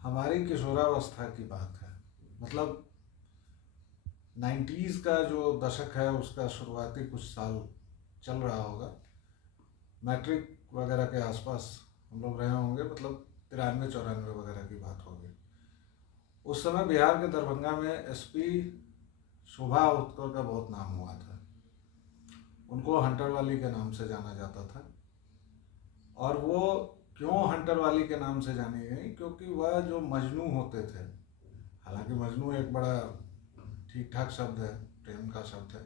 हमारी किशोरावस्था की बात है। मतलब 90s का जो दशक है उसका शुरुआती कुछ साल चल रहा होगा। मैट्रिक वगैरह के आसपास हम लोग रहे होंगे, मतलब 93-94 वगैरह की बात होगी। उस समय बिहार के दरभंगा में एसपी शोभा उत्कर का बहुत नाम हुआ था। उनको हंटर वाली के नाम से जाना जाता था। और वो क्यों हंटर वाली के नाम से जानी गई, क्योंकि वह जो मजनू होते थे, हालांकि मजनू एक बड़ा ठीक ठाक शब्द है, प्रेम का शब्द है,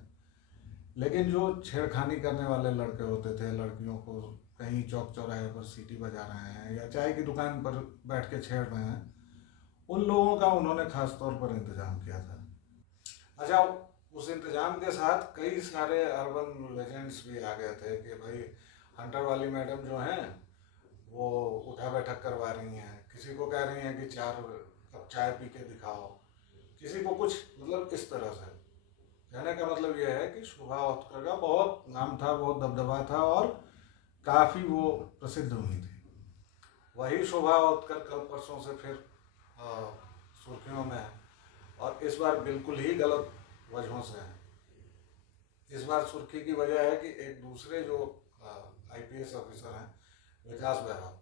लेकिन जो छेड़खानी करने वाले लड़के होते थे, लड़कियों को कहीं चौक चौराहे पर सीटी बजा रहे हैं या चाय की दुकान पर बैठ के छेड़ रहे हैं, उन लोगों का उन्होंने खास तौर पर इंतजाम किया था। अच्छा, उस इंतजाम के साथ कई सारे अर्बन लेजेंड्स भी आ गए थे कि भाई हंटर वाली मैडम जो हैं वो उठा बैठक करवा रही हैं, किसी को कह रही हैं कि 4 कप चाय पी के दिखाओ, किसी को कुछ, मतलब इस तरह से। कहने का मतलब यह है कि शोभा उत्कर का बहुत नाम था, बहुत दबदबा था और काफ़ी वो प्रसिद्ध हुई थी। वही शोभा उत्कर कल परसों से फिर सुर्खियों में है, और इस बार बिल्कुल ही गलत वजहों से है। इस बार सुर्खी की वजह है कि एक दूसरे जो आईपीएस ऑफिसर हैं, विकास वैभव।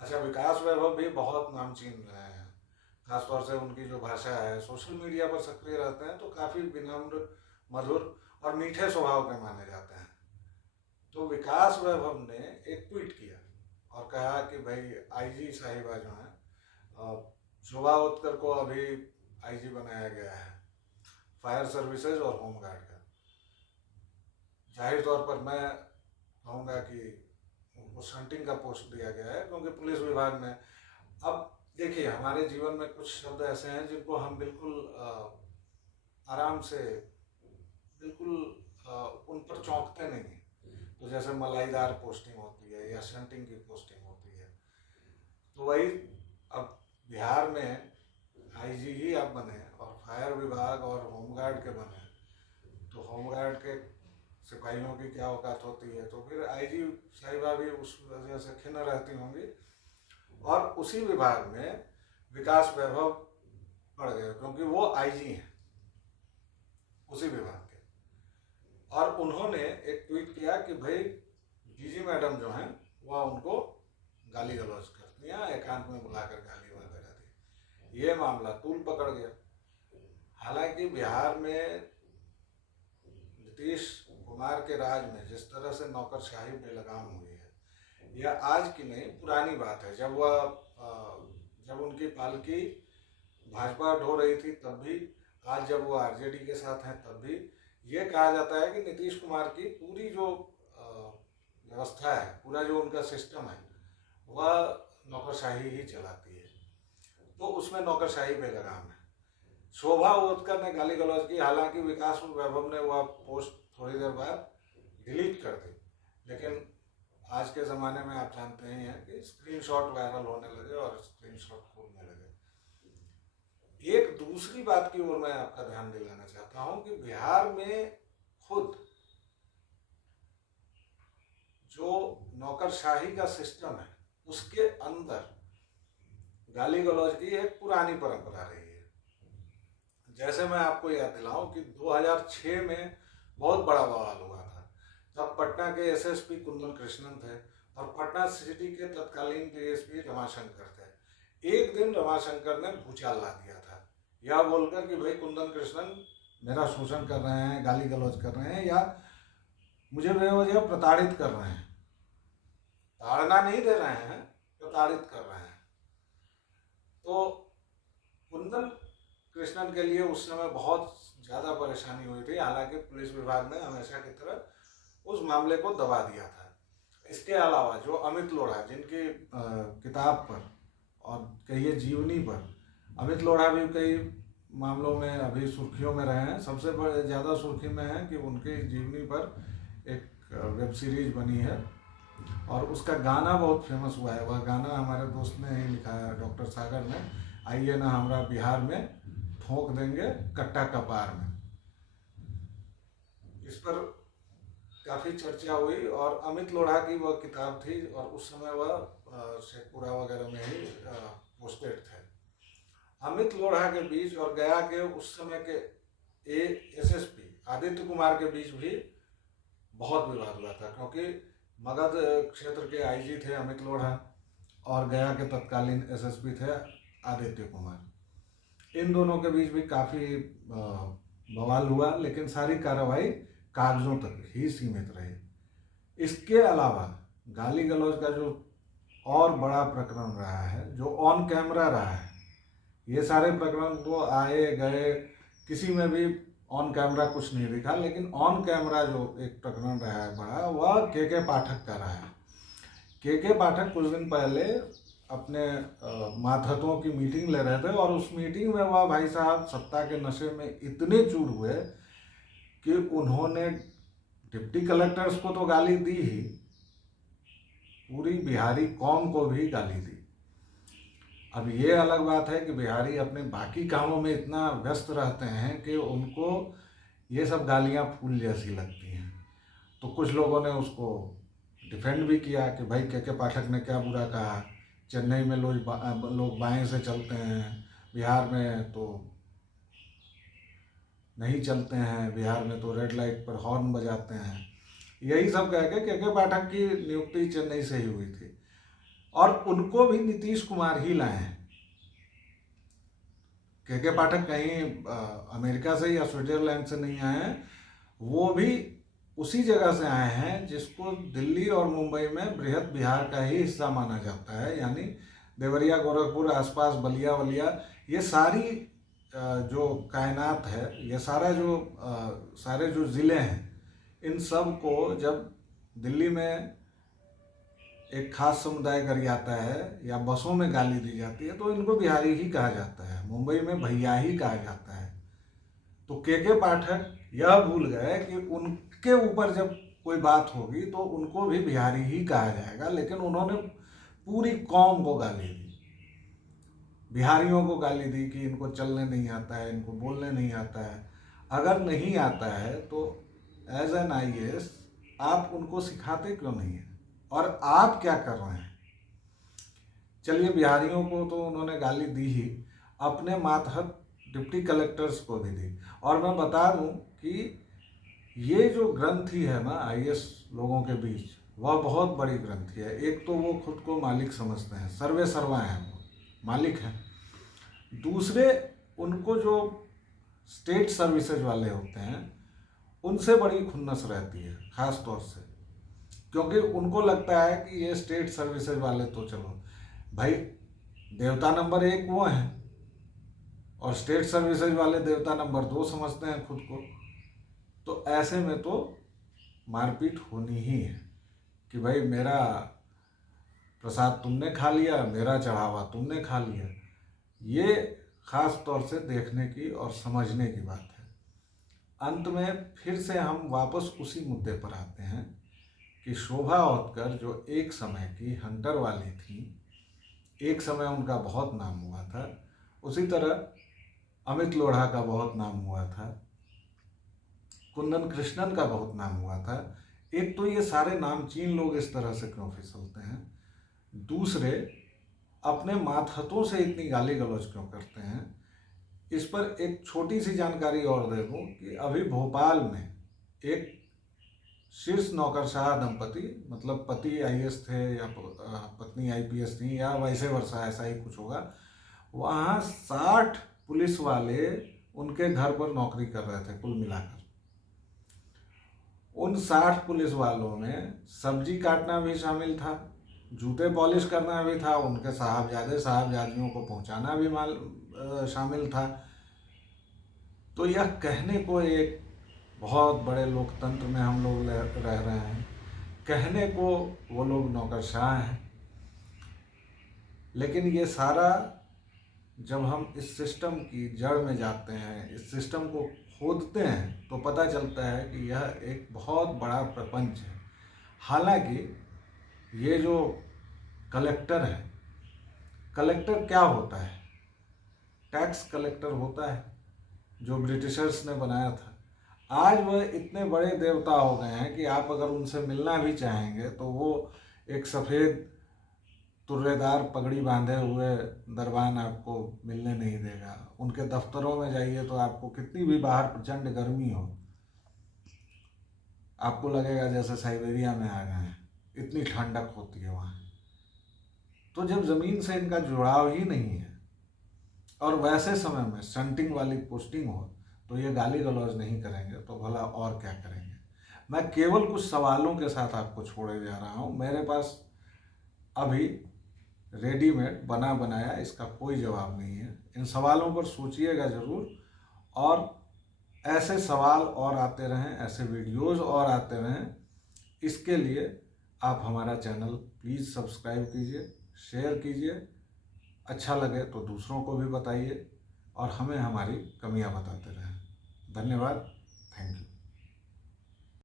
अच्छा, विकास वैभव भी बहुत नामचीन रहे हैं, खासतौर से उनकी जो भाषा है, सोशल मीडिया पर सक्रिय रहते हैं तो काफ़ी विनम्र, मधुर और मीठे स्वभाव के माने जाते हैं। तो विकास वैभव ने एक ट्वीट किया और कहा कि भाई आईजी साहिबा जो हैं, शोभा उत्कर को अभी आईजी बनाया गया है, फायर सर्विसेज और होमगार्ड का। जाहिर तौर पर मैं कहूँगा कि उनको शंटिंग का पोस्ट दिया गया है, क्योंकि पुलिस विभाग में अब देखिए, हमारे जीवन में कुछ शब्द ऐसे हैं जिनको हम बिल्कुल आराम से, बिल्कुल उन पर चौंकते नहीं हैं। तो जैसे मलाईदार पोस्टिंग होती है या शंटिंग की पोस्टिंग होती है, तो वही अब बिहार में आईजी ही आप बने और फायर विभाग और होमगार्ड के बने, तो होमगार्ड के सिपाहियों की क्या औकात होती है, तो फिर आईजी साहिबा भी उस वजह से खिन्न रहती होंगी। और उसी विभाग में विकास वैभव पड़ गए, क्योंकि वो आईजी हैं उसी विभाग के। और उन्होंने एक ट्वीट किया कि भाई डीजी मैडम जो हैं वह उनको गाली गलौज करती हैं, एकांत में बुलाकर गाली वगैरह दी। ये मामला तूल पकड़ गया। हालांकि बिहार में नीतीश कुमार के राज में जिस तरह से नौकरशाही बेलगाम हुई है, यह आज की नहीं पुरानी बात है। जब उनकी पालकी भाजपा ढो रही थी तब भी, आज जब वो आरजेडी के साथ हैं तब भी, ये कहा जाता है कि नीतीश कुमार की पूरी जो व्यवस्था है, पूरा जो उनका सिस्टम है, वह नौकरशाही ही चलाती है। तो उसमें नौकरशाही बेलगाम है। शोभा उत्कर ने गाली गलौज की, हालांकि विकास वैभव ने वह पोस्ट थोड़ी देर बाद डिलीट कर दी, लेकिन आज के ज़माने में आप जानते ही हैं कि स्क्रीनशॉट वायरल होने लगे और स्क्रीनशॉट खोलने लगे। एक दूसरी बात की ओर मैं आपका ध्यान दिलाना चाहता हूं कि बिहार में खुद जो नौकरशाही का सिस्टम है, उसके अंदर गाली गलौज की एक पुरानी परंपरा रही है। जैसे मैं आपको याद दिलाऊं कि 2006 में बहुत बड़ा बवाल हुआ था। तब पटना के एसएसपी कुंदन कृष्णन थे और पटना सिटी के तत्कालीन डीएसपी रमाशंकर थे। एक दिन रमाशंकर ने भूचाल ला दिया था, यह बोलकर कि भाई कुंदन कृष्णन मेरा शोषण कर रहे हैं, गाली गलौज कर रहे हैं या मुझे बेवजह प्रताड़ित कर रहे हैं। ताड़ना नहीं दे रहे हैं, प्रताड़ित कर रहे हैं। तो कुंदन कृष्णन के लिए उस समय बहुत ज़्यादा परेशानी हुई थी। हालांकि पुलिस विभाग ने हमेशा की तरह उस मामले को दबा दिया था। इसके अलावा जो अमित लोढ़ा, जिनकी किताब पर और कहिए जीवनी पर अमित लोढ़ा भी कई मामलों में अभी सुर्खियों में रहे हैं। सबसे ज़्यादा सुर्खी में है कि उनकी जीवनी पर एक वेब सीरीज बनी है और उसका गाना बहुत फेमस हुआ है। वह गाना हमारे दोस्त ने ही लिखा है, डॉक्टर सागर ने, आइए ना हमरा बिहार में ठोक देंगे कट्टा कपार में। इस पर काफ़ी चर्चा हुई और अमित लोढ़ा की वह किताब थी और उस समय वह शेखपुरा वगैरह में ही पोस्टेड थे। अमित लोढ़ा के बीच और गया के उस समय के एसएसपी आदित्य कुमार के बीच भी बहुत विवाद हुआ था, क्योंकि मगध क्षेत्र के आईजी थे अमित लोढ़ा और गया के तत्कालीन एसएसपी थे आदित्य कुमार। इन दोनों के बीच भी काफ़ी बवाल हुआ, लेकिन सारी कार्रवाई कागजों तक ही सीमित रही। इसके अलावा गाली गलौज का जो और बड़ा प्रकरण रहा है, जो ऑन कैमरा रहा है, ये सारे प्रकरण तो आए गए, किसी में भी ऑन कैमरा कुछ नहीं दिखा, लेकिन ऑन कैमरा जो एक प्रकरण रहा है बड़ा, वह के पाठक का रहा है। के पाठक कुछ दिन पहले अपने मातहतों की मीटिंग ले रहे थे और उस मीटिंग में वह भाई साहब सत्ता के नशे में इतने चूर हुए कि उन्होंने डिप्टी कलेक्टर्स को तो गाली दी ही, पूरी बिहारी कौम को भी गाली दी। अब ये अलग बात है कि बिहारी अपने बाकी कामों में इतना व्यस्त रहते हैं कि उनको ये सब गालियाँ फूल जैसी लगती हैं। तो कुछ लोगों ने उसको डिफेंड भी किया कि भाई के पाठक ने क्या बुरा कहा, चेन्नई में लोग बाएं से चलते हैं, बिहार में तो नहीं चलते हैं, बिहार में तो रेड लाइट पर हॉर्न बजाते हैं। यही सब कह के पाठक की नियुक्ति चेन्नई से ही हुई थी और उनको भी नीतीश कुमार ही लाए हैं। के पाठक कहीं अमेरिका से या स्विट्जरलैंड से नहीं आए हैं, वो भी उसी जगह से आए हैं जिसको दिल्ली और मुंबई में बृहद बिहार का ही हिस्सा माना जाता है, यानी देवरिया, गोरखपुर, आसपास बलिया, ये सारी जो कायनात है, ये सारे जो ज़िले हैं, इन सब को जब दिल्ली में एक खास समुदाय गरियाता है या बसों में गाली दी जाती है तो इनको बिहारी ही कहा जाता है, मुंबई में भैया ही कहा जाता है। तो के पाठक यह भूल गए कि उनके ऊपर जब कोई बात होगी तो उनको भी बिहारी ही कहा जाएगा, लेकिन उन्होंने पूरी कौम को गाली दी, बिहारियों को गाली दी कि इनको चलने नहीं आता है, इनको बोलने नहीं आता है। अगर नहीं आता है तो एज एन IAS आप उनको सिखाते क्यों नहीं हैं, और आप क्या कर रहे हैं? चलिए, बिहारियों को तो उन्होंने गाली दी ही, अपने मातहत डिप्टी कलेक्टर्स को भी दी। और मैं बता दूं कि ये जो ग्रंथि है ना IAS लोगों के बीच, वह बहुत बड़ी ग्रंथि है। एक तो वो खुद को मालिक समझते हैं, सर्वे सर्वा हैं, वो मालिक हैं। दूसरे, उनको जो स्टेट सर्विसेज वाले होते हैं उनसे बड़ी खुन्नस रहती है, ख़ास तौर से, क्योंकि उनको लगता है कि ये स्टेट सर्विसेज वाले तो चलो भाई देवता नंबर 1 वो हैं और स्टेट सर्विसेज वाले देवता नंबर 2 समझते हैं खुद को। तो ऐसे में तो मारपीट होनी ही है कि भाई मेरा प्रसाद तुमने खा लिया, मेरा चढ़ावा तुमने खा लिया। ये ख़ास तौर से देखने की और समझने की बात है। अंत में फिर से हम वापस उसी मुद्दे पर आते हैं कि शोभा ओतकर जो एक समय की हंटर वाली थी, एक समय उनका बहुत नाम हुआ था, उसी तरह अमित लोढ़ा का बहुत नाम हुआ था, कुंदन कृष्णन का बहुत नाम हुआ था। एक तो ये सारे नामचीन लोग इस तरह से क्यों फिसलते हैं, दूसरे अपने मातहतों से इतनी गाली गलौज क्यों करते हैं। इस पर एक छोटी सी जानकारी और दे दूँ कि अभी भोपाल में एक शीर्ष नौकरशाह दंपति, मतलब पति IAS थे या पत्नी IPS थी या वैसे वर्षा, ऐसा ही कुछ होगा, वहाँ 60 पुलिस वाले उनके घर पर नौकरी कर रहे थे कुल मिलाकर। उन 60 पुलिस वालों में सब्जी काटना भी शामिल था, जूते पॉलिश करना भी था, उनके साहबजादियों को पहुंचाना भी शामिल था। तो यह कहने को एक बहुत बड़े लोकतंत्र में हम लोग रह रहे हैं, कहने को वो लोग नौकरशाह हैं, लेकिन ये सारा जब हम इस सिस्टम की जड़ में जाते हैं, इस सिस्टम को खोदते हैं, तो पता चलता है कि यह एक बहुत बड़ा प्रपंच है। हालांकि ये जो कलेक्टर है, कलेक्टर क्या होता है? टैक्स कलेक्टर होता है, जो ब्रिटिशर्स ने बनाया था। आज वह इतने बड़े देवता हो गए हैं कि आप अगर उनसे मिलना भी चाहेंगे तो वो एक सफ़ेद तुर्रेदार पगड़ी बांधे हुए दरबान आपको मिलने नहीं देगा। उनके दफ्तरों में जाइए तो आपको कितनी भी बाहर प्रचंड गर्मी हो, आपको लगेगा जैसे साइबेरिया में आ गए हैं, इतनी ठंडक होती है वहाँ। तो जब ज़मीन से इनका जुड़ाव ही नहीं है और वैसे समय में स्टंटिंग वाली पोस्टिंग हो, तो ये गाली गलौज नहीं करेंगे तो भला और क्या करेंगे। मैं केवल कुछ सवालों के साथ आपको छोड़े जा रहा हूँ। मेरे पास अभी रेडीमेड बना बनाया इसका कोई जवाब नहीं है। इन सवालों पर सोचिएगा ज़रूर, और ऐसे सवाल और आते रहें, ऐसे वीडियोज़ और आते रहें। इसके लिए आप हमारा चैनल प्लीज़ सब्सक्राइब कीजिए, शेयर कीजिए, अच्छा लगे तो दूसरों को भी बताइए और हमें हमारी कमियां बताते रहें। धन्यवाद, थैंक यू।